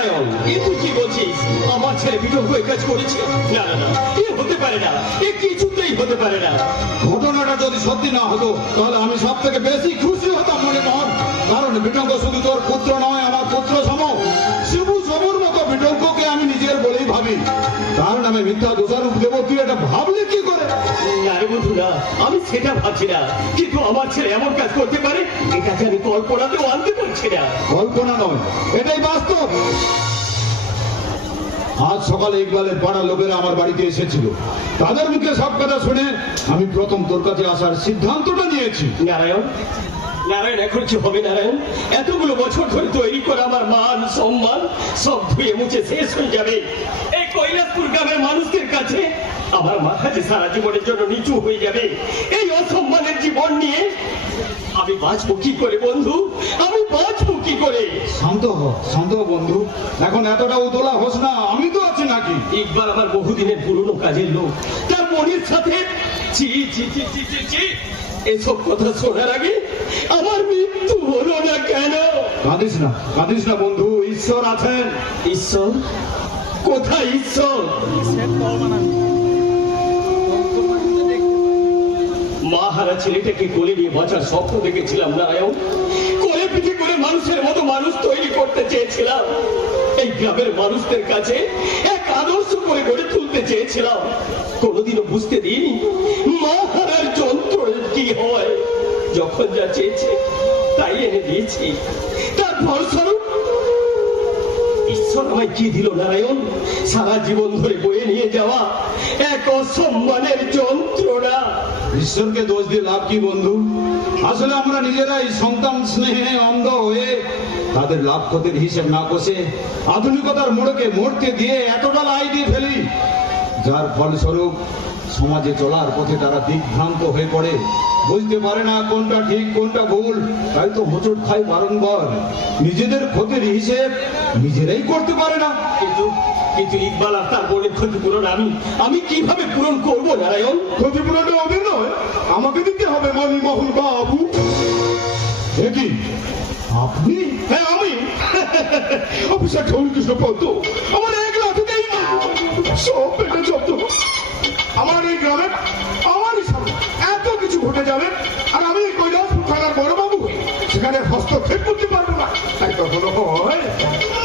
নারায়ণ, এ কি বলছিস? আমার ছেলে বিটক হয়ে কাজ করেছে। না না না, এ হতে পারে না। এ কিছুতেই হতে পারে না। ঘটনাটা যদি সত্যি না হতো, তাহলে আমি সব থেকে বেশি খুশি হতাম মনে মন কারণ বিটঙ্ক শুধু তোর পুত্র নয়, আমার পুত্র সম। ভাবি তার নামে মিথ্যা দোষারোপ দেবো তুই এটা ভাবলি কি করে? না রে বন্ধু না আমি সেটা ভাবছি না। কিন্তু আমার ছেলে এমন কাজ করতে পারে এটাকে আমি কল্পনাতেও আনতে পারছি না। কল্পনা নয় এটাই বাস্তব। আজ সকালে ইকবালের পাড়া লোকেরা আমার বাড়িতে এসেছিল। তাদের মুখে সব কথা শুনে আমি প্রথম তোর কাছে আসার সিদ্ধান্তটা নিয়েছি। নারায়ণ নারায়ণ এখন কি হবে নারায়ণ? এতগুলো বছর ধরে তৈরি করা আমার মান সম্মান সব ধুয়ে মুছে শেষ হয়ে যাবে। এই কৈলাসপুর গ্রামের মানুষদের কাছে আমার মাথা যে সারা জীবনের জন্য নিচু হয়ে যাবে। এই অসম্মানের জীবন নিয়ে আমি বাঁচবো কি করে বন্ধু? আমি বাঁচবো কি করে? শান্ত হ শান্ত বন্ধু। এখন এতটা উতলা হোস না আমি তো আছি নাকি? একবার আমার বহুদিনের পুরনো কাজের লোক তার মনের সাথে চি এসব কথা শোনার আগে আমার মৃত্যু হলো না কেন? কাঁদিস না কাঁদিস না বন্ধু ঈশ্বর আছেন। ঈশ্বর? কোথায় ঈশ্বর? মা হারা ছেলেটাকে কোলে নিয়ে বাঁচার স্বপ্ন দেখেছিলাম নারায়ণ কোলে পিঠে করে মানুষের মতো মানুষ তৈরি করতে চেয়েছিলাম। এই গ্রামের মানুষদের কাছে এক আদর্শ করে গড়ে তুলতে চেয়েছিলাম। কোনোদিনও বুঝতে দিইনি মা হারার যন্ত্র কি হয়। যখন যা চেয়েছে, তাই এনে দিয়েছি। তার ফলস্বরূপ, ঈশ্বর আমায় কি দিল নারায়ণ? সারা জীবন ধরে বয়ে নিয়ে যাওয়া এক অসম্মানের যন্ত্রণা। ঈশ্বরকে দোষ দিয়ে লাভ কি, বন্ধু? আসলে আমরা নিজেরাই সন্তান স্নেহে অন্ধ হয়ে তাদের লাভ ক্ষতির হিসেব না কষে আধুনিকতার মোড়কে মরতে দিয়ে এতটা লাই দিয়ে ফেলি, যার ফলস্বরূপ সমাজে চলার পথে তারা দিকভ্রান্ত হয়ে পড়ে। বুঝতে পারে না কোনটা ঠিক কোনটা ভুল। তাই তো হোঁচট খায় বারংবার। নিজেদের ক্ষতির হিসেব নিজেরাই করতে পারে না। কিন্তু কিন্তু ইকবাল আর তার বোনের ক্ষতিপূরণ আমি আমি কীভাবে পূরণ করব নারায়ণ? ক্ষতিপূরণটা ওদের নয় আমাকে দিতে হবে মনমোহন বাবু। কি? আপনি? হ্যাঁ আমি। অফিসার ঠৌল কৃষ্ণ পদ্ম আমার এক লাঠিতেই সব হয়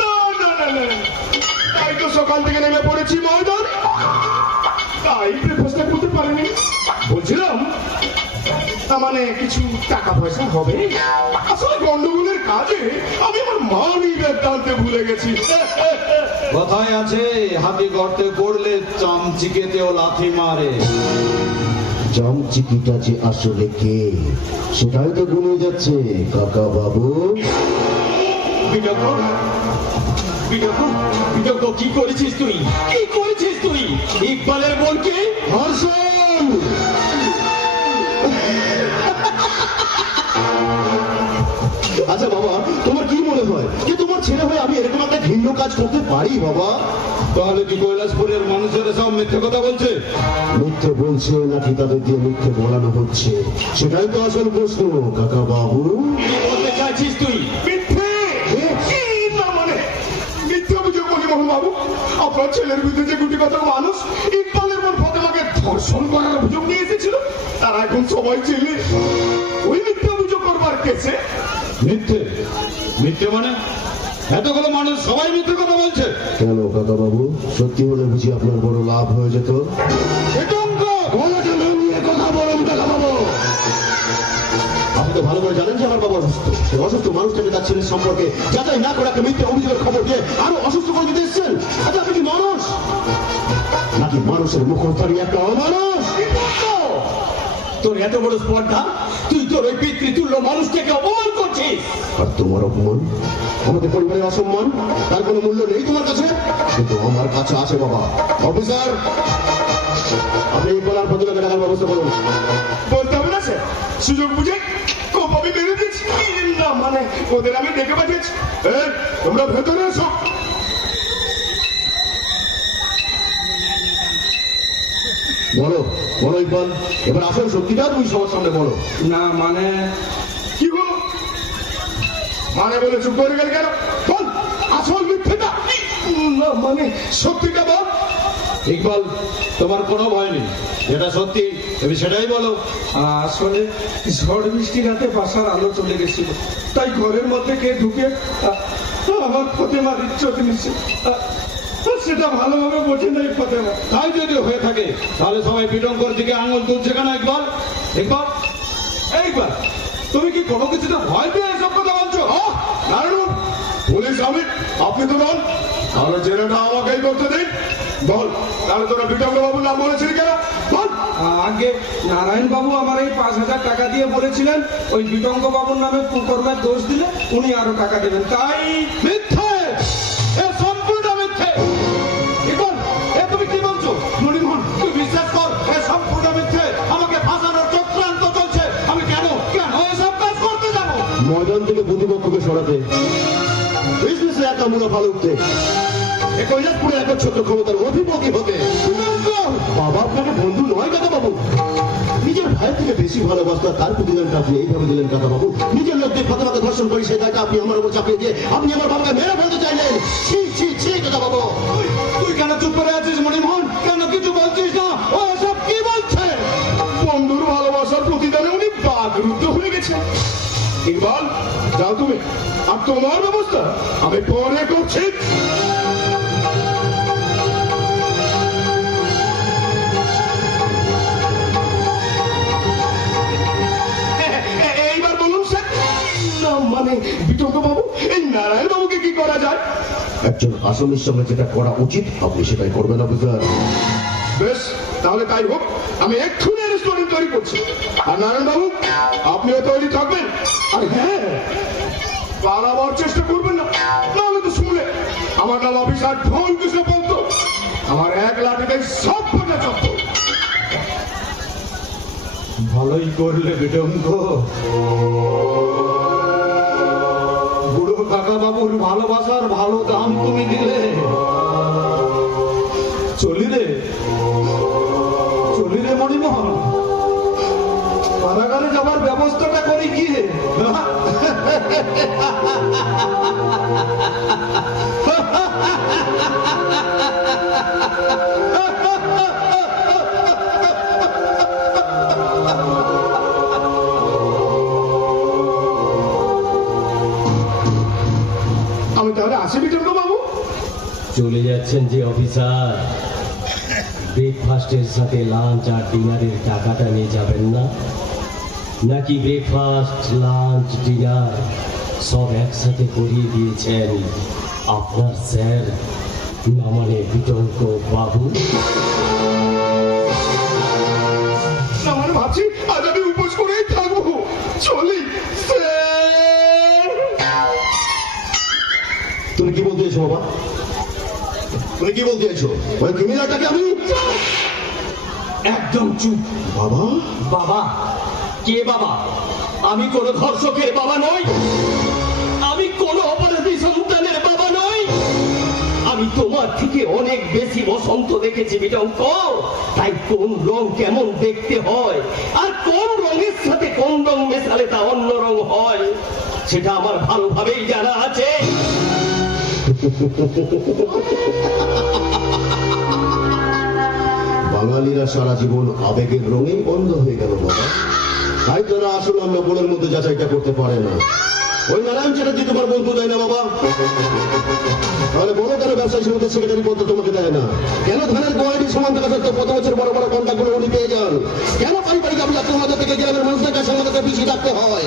না না না না তাই তো সকাল থেকে নেমে পড়েছি ময়দান তাই ব্রেকফাস্টটা করতে পারিনি। বলছিলাম তার মানে কিছু টাকা পয়সা হবে? আসলে গন্ডগোলের কাজে আমি আমার মানি টানতে ভুলে গেছি। কথায় আছে? হাতি গর্তে পড়লে চামচিকেতেও লাথি মারে। চমচিকিটা যে আসলে কে সেটাই তো গুনে যাচ্ছে কাকা বাবু বিটক বিটক বিটক কি করেছিস তুই কি করেছিস তুই ইকবালের বোনকে হর্ষণ আচ্ছা বাবা তোমার কি মনে হয় যে তোমার ছেলে হয়ে আমি এরকম একটা ভিন্ন কাজ করতে পারি বাবা তাহলে কি কৈলাসপুরের মানুষেরা সব মিথ্যে কথা বলছে মিথ্যে বলছে নাকি তাদের দিয়ে মিথ্যে বলানো হচ্ছে সেটাই তো আসল প্রশ্ন কাকা বাবু কি বলতে চাইছিস তুই আপনার ছেলের বিরুদ্ধে যে গুটি কথা মানুষ ইকবালের মন ফতেমাকে ধর্ষণ করার অভিযোগ নিয়ে এসেছিল তারা এখন সবাই ছেলে ওই মিথ্যে অভিযোগ করবার কেছে মিথ্যে। মিথ্যে মানে? এতগুলো মানুষ সবাই মিথ্যে কথা বলছে। কেন কাকা বাবু সত্যি হলে বুঝি আপনার বড় লাভ হয়ে যেত। এটা বলা আপনি তো ভালো করে জানেন যে আমার বাবা অসুস্থ। সেই অসুস্থ মানুষটাকে তার ছেলের সম্পর্কে। যাচাই না করে একটা মিথ্যে অভিযোগের খবর দিয়ে আরও অসুস্থ করে দিতে এসছেন। আচ্ছা আপনি কি মানুষ? নাকি মানুষের মুখোশধারী একটা অমানুষ? তোর এত বড় স্পর্ধা? তুই তোর ওই পিতৃতুল্য মানুষটাকে অপমান করছিস। আর তোমার অপমান? আমাদের পরিবারের অসম্মান? তার কোনো মূল্য নেই তোমার কাছে? কিন্তু আমার কাছে আছে বাবা। অফিসার! টাকার ব্যবস্থা করুন। বলতে হবে না স্যার সুযোগ বুঝে মেরে না মানে ওদের আমি ডেকে পাঠিয়েছি। তোমরা ভেতরে এসো। বলো বলো ইকবাল এবার আসল সত্যিটা তুমি সবার সামনে বলো। না মানে? কি হলো মানে বলে চুপ করে গেল কেন? বল আসল মিথ্যেটা। না মানে সত্যিটা বল। ইকবাল তোমার কোনো ভয় নেই। যেটা সত্যি তুমি সেটাই বলো। আসলে ঝড় বৃষ্টি রাতে বাসার আলো চলে গেছিল। তাই ঘরের মধ্যে কে ঢুকে আমার ফতেমার ইজ্জত নিচ্ছে সেটা ভালোভাবে বোঝে নাই ফতেমা। তাই যদি হয়ে থাকে তাহলে সবাই পিটঙ্কর দিকে আঙুল তুলছে কেন ইকবাল? এই ইকবাল তুমি কি কোনো কিছুতে ভয় পেয়ে এসব কথা বলছো? নারায়ণ পুলিশ আমি আপনি তো নন। তাহলে জেনেটা আমাকেই করতে দিন। বল তাহলে তোরা বিটঙ্গ বাবুর নাম বলেছিলি কেন? বল। আগে নারায়ণ বাবু আমার এই পাঁচ হাজার টাকা দিয়ে বলেছিলেন ওই বিটঙ্গ বাবুর নামে কুকর্মের দোষ দিলে উনি আরও টাকা দেবেন। তাই মিথ্যে! এ সম্পূর্ণ মিথ্যে! ইকবাল এ তুমি কি বলছো? মনিমোহন তুই বিশ্বাস কর এ সম্পূর্ণ মিথ্যে। আমাকে ফাঁসানোর চক্রান্ত চলছে। আমি কেন কেন এসব কাজ করতে যাব? ময়দান থেকে প্রতিপক্ষকে সরাতে। বিজনেসে একা মুনাফা উঠতে কৈলাসপুরে একচ্ছত্র ক্ষমতার অধিপতি হতে। বাবা আপনাকে বন্ধু নয় কাকা বাবু। নিজের ভাই থেকে বেশি ভালোবাসতো তার প্রতিদানটা আপনি এইভাবে দিলেন কাকা বাবু। নিজের লোক দিয়ে ফাতেমাকে ধর্ষণ করি সেই দায়টা আপনি আমার উপর চাপিয়ে দিয়ে আপনি আমার বাবাকে মেরে ফেলতে চাইলেন। ছি ছি ছি, কাকা বাবু। তুই- কেন চুপ করে আছিস মনিমোহন কেন কিছু বলছিস না? ও এসব কি বলছে? বন্ধুর ভালোবাসার প্রতিদানে উনি বাগরুদ্ধ হয়ে গেছেন। ইকবাল, যাও তুমি। আর তোমার ব্যবস্থা আমি পরে করছি। মানে বিতর্ক বাবু? এই নারায়ণ বাবুকে কি করা যায়? একজন আসামির সঙ্গে যেটা করা উচিত আপনি সেটাই করবেন অফিসার। বেশ তাহলে তাই হোক আমি এক্ষুনি রেস্টুরেন্ট তৈরি করছি। আর নারায়ণ বাবু আপনিও তৈরি থাকবেন? আর হ্যাঁ পালাবার চেষ্টা করবেন না। নাহলে তো শুনলে আমার নাম অফিসার ঢোল কৃষ্ণ পন্ত। আমার এক লাঠিতে সব ভালোই করলে বিটঙ্ক বুড়ো কাকা বাবুর ভালোবাসার ভালো দাম তুমি দিলে। চলি রে চলি রে মণিমোহন। কারাগারে যাবার ব্যবস্থাটা করি কি আমি চলে যাচ্ছেন যে অফিসার। ব্রেকফাস্টের সাথে লাঞ্চ আর ডিনারের টাকাটা নিয়ে যাবেন না? নাকি ব্রেকফাস্ট লাঞ্চ ডিনার সব একসাথে করিয়ে দিয়েছেন আপনার স্যার না মানে বিতর্ক বাবু? না ভাবছি আজ আমি উপোস করেই থাকব। চলি তুমি কি বলতে চাইছো বাবা? তুমি কি বলতে চাইছো? ওই ক্রিমিনালটাকে আমি একদম চুপ। বাবা? বাবা কে বাবা? আমি কোন ধর্ষকের বাবা নই। আমি কোন অপরাধী সন্তানের বাবা নই। আমি তোমার থেকে অনেক বেশি বসন্ত দেখেছি বিটঙ্ক তাই কোন রং কেমন দেখতে হয়? আর কোন রঙের সাথে কোন রং মেশালে তা অন্য রং হয়? সেটা আমার ভালোভাবেই জানা আছে। বাঙালিরা সারা জীবন আবেগের রঙেই বন্ধ হয়ে গেল বাবা। তাই তারা আসলে আমরা বোনের মধ্যে যাচাইটা করতে পারে না। ওই নারায়ণ চ্যাটার্জি তোমার বন্ধু দেয় না বাবা। তাহলে বড় কেন ব্যবসায়ী সমিতির সেক্রেটারি পদ তোমাকে দেয় না? কেন ধানের কোয়ালিটি সমান থাকা সত্ত্বেও প্রথম বছর বড় বড় কন্ট্যাক্টগুলো উনি পেয়ে যান? কেন পারিবারিক আমি আপনার থেকে গ্রামের মানুষদের কাছে আমাদেরকে পিছিয়ে থাকতে হয়?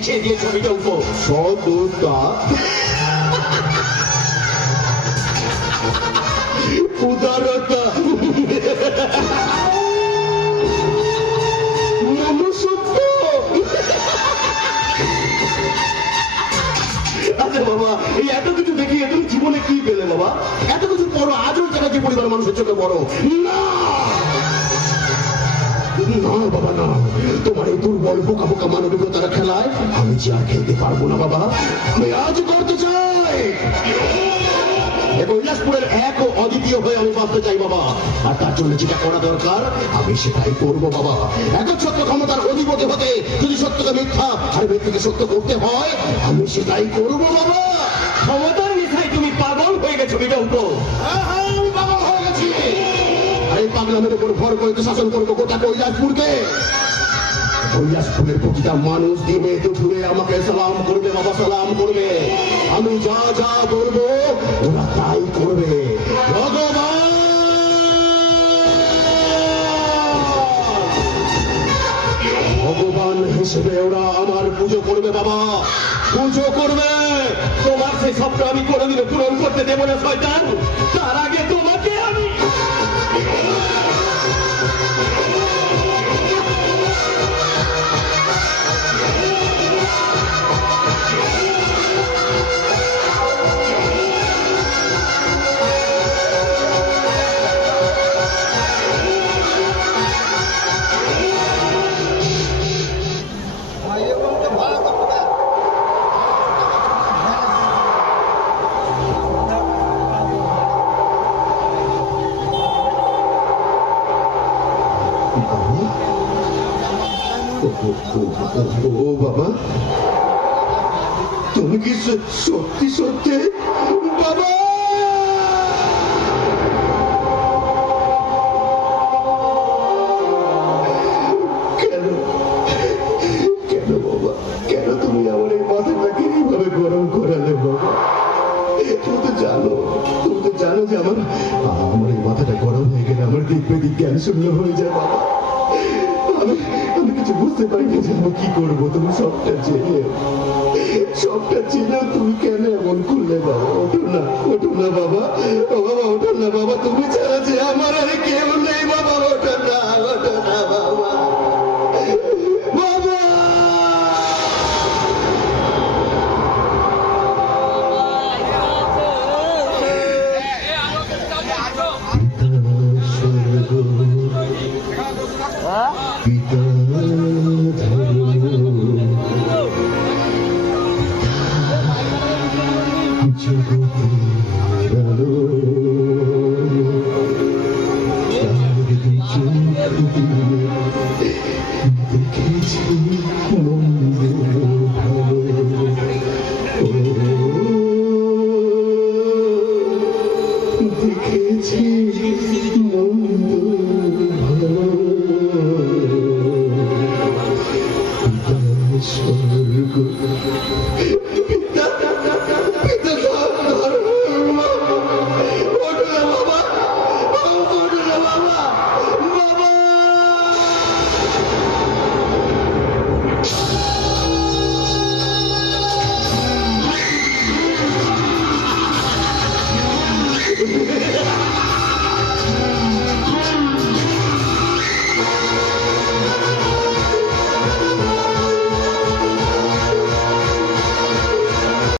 আমাকে দেখিয়ে দিয়েছ বিটঙ্ক সততা উদারতা। আচ্ছা বাবা, এই এত কিছু জীবনে কি পেলে বাবা? এত কিছু পড়ো আজও চ্যাটার্জি পরিবার মানুষের চোখে বড় না! না বাবা না। তোমার এই দুর্বল বোকা বোকা মানবিকতার খেলায় আমি যে আর খেলতে পারব না বাবা আমি আজ করতে চাই। কৈলাসপুরের এক ও অদ্বিতীয় হয়ে আমি বাঁচতে চাই বাবা। আর তার জন্য যেটা করা দরকার আমি সেটাই করব বাবা। একচ্ছত্র ক্ষমতার অধিপতি হতে যদি সত্যকে মিথ্যা আর মিথ্যাকে সত্য করতে হয় আমি সেটাই করব বাবা। ক্ষমতার মিঠাই তুমি পাগল হয়ে গেছো বিটঙ্ক হ্যাঁ, হ্যাঁ, হয়ে। পাগলামের উপর ভর করে শাসন করব। গোটা কৈলাসপুরকে কৈলাসপুরের প্রতিটা মানুষ দিনে দুপুরে আমাকে সালাম করবে, বাবা সালাম করবে। আমি যা যা করব ওরা তাই করবে। ভগবান ভগবান হিসেবে ওরা আমার পুজো করবে, বাবা। পুজো করবে। তোমার সেই স্বপ্ন আমি কোনোদিনও পূরণ করতে দেবো না, শয়তান। তার আগে তোমাকে আমি ও বাবা, তুমি কি সত্যি সত্যি? বাবা! জানো যে আমার আমার এই মাথাটা গরম হয়ে গেলে আমার দিক বেদিক জ্ঞান শূন্য হয়ে যায়, বাবা। কিছু বুঝতে পারি না কি করব, তুমি সবটা জেনে সবটা জেনে তুমি কেন এমন করলে বাবা ওঠো না ওঠো না বাবা ও বাবা, ওঠো না বাবা, তুমি ছাড়া যে আমার আর কেউ নেই।